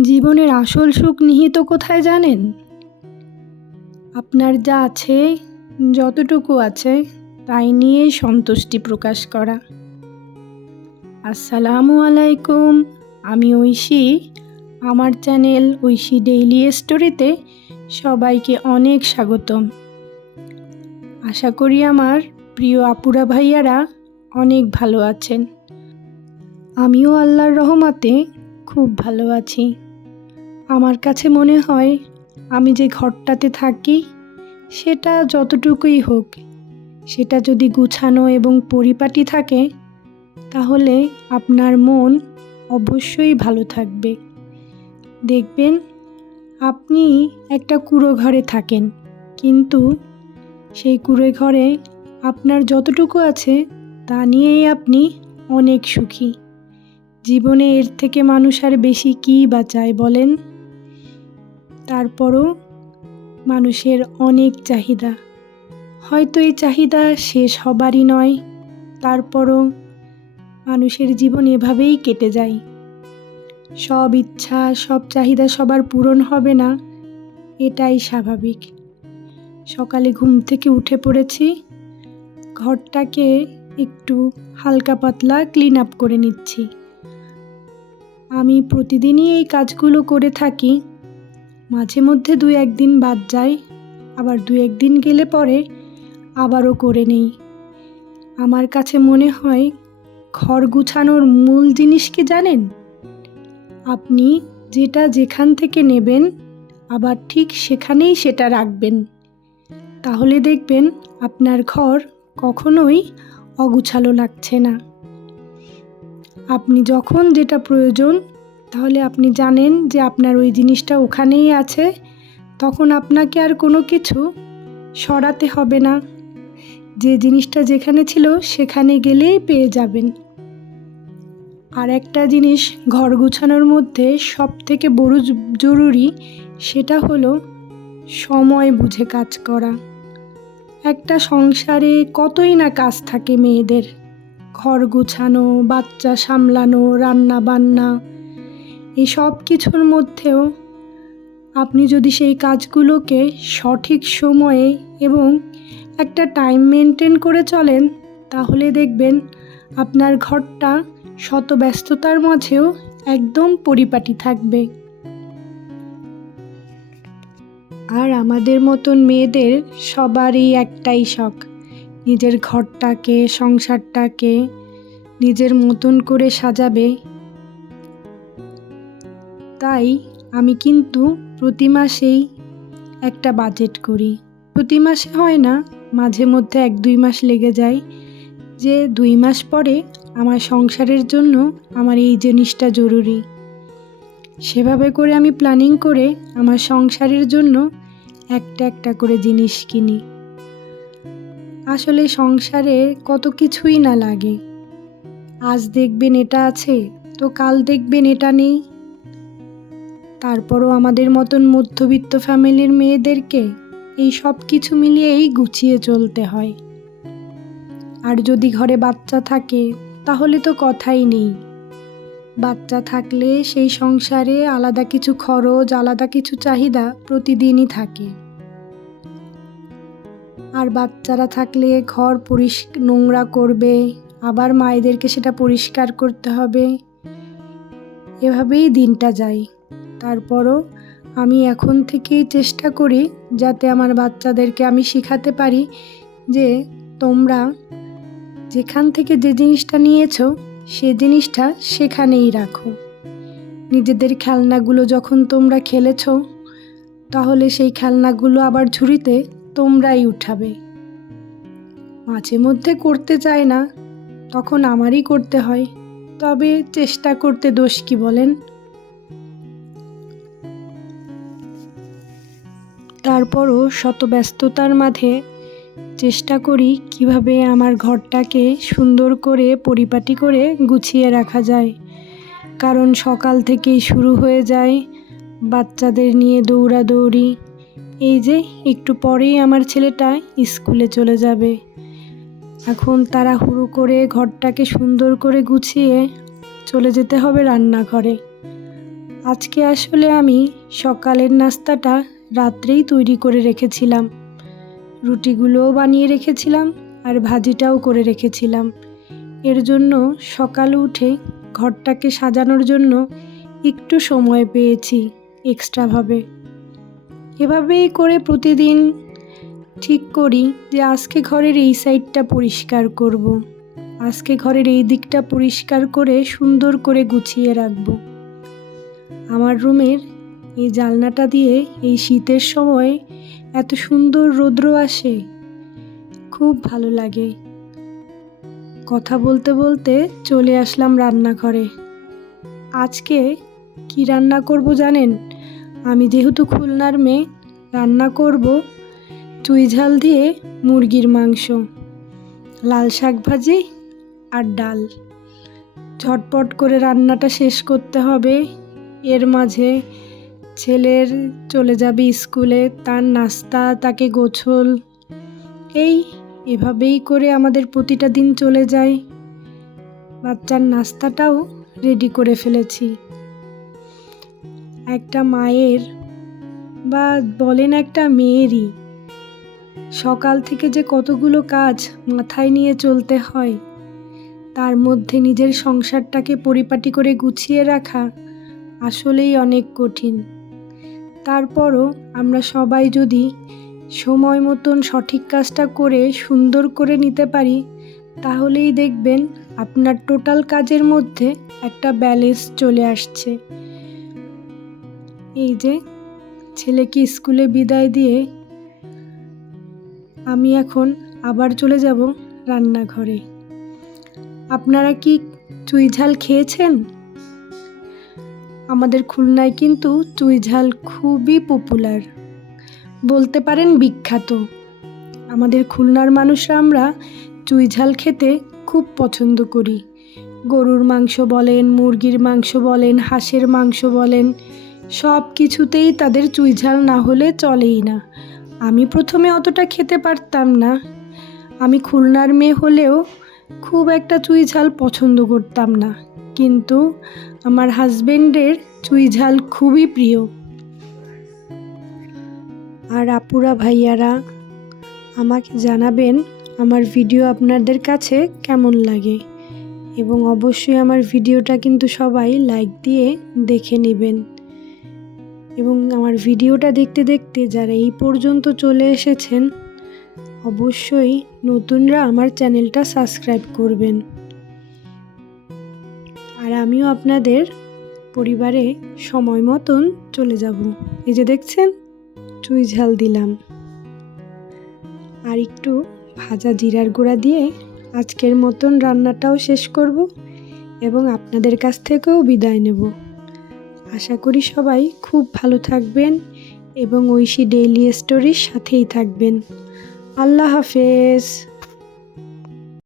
জীবনের আসল সুখ নিহিত কোথায় জানেন? আপনার যা আছে, যতটুকু আছে, তাই নিয়েই সন্তুষ্টি প্রকাশ করা। আসসালামু আলাইকুম, আমি ঐশী। আমার চ্যানেল ঐশী ডেইলি স্টোরিতে সবাইকে অনেক স্বাগতম। আশা করি আমার প্রিয় আপুরা ভাইয়ারা অনেক ভালো আছেন। আমিও আল্লাহর রহমাতে খুব ভালো আছি। আমার কাছে মনে হয় আমি যে ঘরটাতে থাকি, সেটা যতটুকুই হোক, সেটা যদি গুছানো এবং পরিপাটি থাকে, তাহলে আপনার মন অবশ্যই ভালো থাকবে। দেখবেন, আপনি একটা কুড়ো ঘরে থাকেন, কিন্তু সেই কুড়ো ঘরে আপনার যতটুকু আছে, তা নিয়েই আপনি অনেক সুখী। জীবনে এর থেকে মানুষ আর বেশি কী বা চায় বলেন? তারপরও মানুষের অনেক চাহিদা। হয়তো এই চাহিদা শেষ হবারই নয়, তারপরও মানুষের জীবন এভাবেই কেটে যায়। সব ইচ্ছা, সব চাহিদা সবার পূরণ হবে না, এটাই স্বাভাবিক। সকালে ঘুম থেকে উঠে পড়েছি, ঘরটাকে একটু হালকা পাতলা ক্লিন আপ করে নিচ্ছি। আমি প্রতিদিনই এই কাজগুলো করে থাকি মাঝে মধ্যে দু একদিন বাদ যায়, আবার দু একদিন গেলে পরে আবারও করে নেই। আমার কাছে মনে হয় ঘর গুছানোর মূল জিনিস কি জানেন? আপনি যেটা যেখান থেকে নেবেন, আবার ঠিক সেখানেই সেটা রাখবেন। তাহলে দেখবেন আপনার ঘর কখনোই অগুছালো লাগছে না। আপনি যখন যেটা প্রয়োজন তাহলে আপনি জানেন যে আপনার ওই জিনিসটা ওখানেই আছে, তখন আপনাকে আর কোনো কিছু সরাতে হবে না। যে জিনিসটা যেখানে ছিল সেখানে গেলেই পেয়ে যাবেন। আর একটা জিনিস ঘর গুছানোর মধ্যে সব থেকে বড় জরুরি, সেটা হলো সময় বুঝে কাজ করা। একটা সংসারে কতই না কাজ থাকে মেয়েদের। ঘর গুছানো, বাচ্চা সামলানো রান্না বান্না এই সব কিছুর মধ্যেও আপনি যদি সেই কাজগুলোকে সঠিক সময়ে এবং একটা টাইম মেনটেন করে চলেন, তাহলে দেখবেন আপনার ঘরটা শত ব্যস্ততার মাঝেও একদম পরিপাটি থাকবে। আর আমাদের মতন মেয়েদের সবারই একটাই শখ, নিজের ঘরটাকে, সংসারটাকে নিজের মতন করে সাজাবে। তাই আমি কিন্তু প্রতি মাসেই একটা বাজেট করি। প্রতি মাসে হয় না, মাঝে মধ্যে এক দুই মাস লেগে যায় যে দুই মাস পরে আমার সংসারের জন্য আমার এই জিনিসটা জরুরি। সেভাবে করে আমি প্ল্যানিং করে আমার সংসারের জন্য একটা একটা করে জিনিস কিনি। আসলে সংসারে কত কিছুই না লাগে। আজ দেখবেন এটা আছে, তো কাল দেখবেন এটা নেই। তারপরও আমাদের মতন মধ্যবিত্ত ফ্যামিলির মেয়েদেরকে এই সব কিছু মিলিয়েই গুছিয়ে চলতে হয়। আর যদি ঘরে বাচ্চা থাকে, তাহলে তো কথাই নেই। বাচ্চা থাকলে সেই সংসারে আলাদা কিছু খরচ, আলাদা কিছু চাহিদা প্রতিদিনই থাকে। আর বাচ্চারা থাকলে ঘর পরিষ্ নোংরা করবে, আবার মায়েদেরকে সেটা পরিষ্কার করতে হবে। এভাবেই দিনটা যায়। তারপরও আমি এখন থেকেই চেষ্টা করি যাতে আমার বাচ্চাদেরকে আমি শেখাতে পারি যে তোমরা যেখান থেকে যে জিনিসটা নিয়েছো, সে জিনিসটা সেখানেই রাখো। নিজেদের খেলনাগুলো যখন তোমরা খেলেছ, তাহলে সেই খেলনাগুলো আবার ঝুড়িতে তোমরাই উঠাবে। মাঝে মধ্যে করতে চায় না, তখন আমারই করতে হয়, তবে চেষ্টা করতে দোষ কি বলেন? তারপরও শত ব্যস্ততার মাঝে চেষ্টা করি কীভাবে আমার ঘরটাকে সুন্দর করে পরিপাটি করে গুছিয়ে রাখা যায়। কারণ সকাল থেকেই শুরু হয়ে যায় বাচ্চাদের নিয়ে দৌড়াদৌড়ি। এই যে একটু পরেই আমার ছেলেটা স্কুলে চলে যাবে। এখন তারা হুড়ো করে ঘরটাকে সুন্দর করে গুছিয়ে চলে যেতে হবে রান্নাঘরে। আজকে আসলে আমি সকালের নাস্তাটা রাত্রেই তৈরি করে রেখেছিলাম। রুটিগুলোও বানিয়ে রেখেছিলাম আর ভাজিটাও করে রেখেছিলাম। এর জন্য সকালে উঠে ঘরটাকে সাজানোর জন্য একটু সময় পেয়েছি এক্সট্রাভাবে। এভাবেই করে প্রতিদিন ঠিক করি যে আজকে ঘরের এই সাইডটা পরিষ্কার করব। আজকে ঘরের এই দিকটা পরিষ্কার করে সুন্দর করে গুছিয়ে রাখব। আমার রুমের এই জালনাটা দিয়ে এই শীতের সময় এত সুন্দর রৌদ্র আসে। খুব ভালো লাগে। কথা বলতে বলতে চলে আসলাম রান্নাঘরে। আজকে কি রান্না করব জানেন? আমি যেহেতু খুলনার মেয়ে, রান্না করব চুই ঝাল দিয়ে মুরগির মাংস, লাল শাক ভাজি আর ডাল। ঝটপট করে রান্নাটা শেষ করতে হবে। এর মাঝে ছেলের চলে যাবে স্কুলে, তার নাস্তা, তাকে গোছল। এই, এভাবেই করে আমাদের প্রতিটা দিন চলে যায়। বাচ্চার নাস্তাটাও রেডি করে ফেলেছি। একটা মায়ের বা বলেন একটা মেয়েরই সকাল থেকে যে কতগুলো কাজ মাথায় নিয়ে চলতে হয়, তার মধ্যে নিজের সংসারটাকে পরিপাটি করে গুছিয়ে রাখা আসলেই অনেক কঠিন। তারপরও আমরা সবাই যদি সময় মতন সঠিক কাজটা করে সুন্দর করে নিতে পারি, তাহলেই দেখবেন আপনার টোটাল কাজের মধ্যে একটা ব্যালেন্স চলে আসছে। এই যে ছেলেকে স্কুলে বিদায় দিয়ে আমি এখন আবার চলে যাব রান্নাঘরে। আপনারা কি চুই ঝাল খেয়েছেন? আমাদের খুলনায় কিন্তু চুই ঝাল খুবই পপুলার বলতে পারেন বিখ্যাত। আমাদের খুলনার মানুষরা আমরা চুই ঝাল খেতে খুব পছন্দ করি। গরুর মাংস বলেন, মুরগির মাংস বলেন, হাঁসের মাংস বলেন, সব কিছুতেই তাদের চুই ঝাল না হলে চলেই না। আমি প্রথমে অতটা খেতে পারতাম না। আমি খুলনার মেয়ে হলেও খুব একটা চুইঝাল পছন্দ করতাম না। কিন্তু আমার হাজবেন্ডের চুই ঝাল খুবই প্রিয়। আর আপুরা, ভাইয়ারা, আমাকে জানাবেন আমার ভিডিও আপনাদের কাছে কেমন লাগে এবং অবশ্যই আমার ভিডিওটা কিন্তু সবাই লাইক দিয়ে দেখে নেবেন। এবং আমার ভিডিওটা দেখতে দেখতে যারা এই পর্যন্ত চলে এসেছেন, অবশ্যই নতুনরা আমার চ্যানেলটা সাবস্ক্রাইব করবেন। আমিও আপনাদের পরিবারে সময় মতন চলে যাব। এই যে দেখছেন, চুই ঝাল দিলাম। আর একটু ভাজা জিরার গুঁড়া দিয়ে আজকের মতন রান্নাটাও শেষ করব এবং আপনাদের কাছ থেকেও বিদায় নেব। আশা করি সবাই খুব ভালো থাকবেন এবং ঐশী ডেইলি স্টোরির সাথেই থাকবেন। আল্লাহ হাফেজ।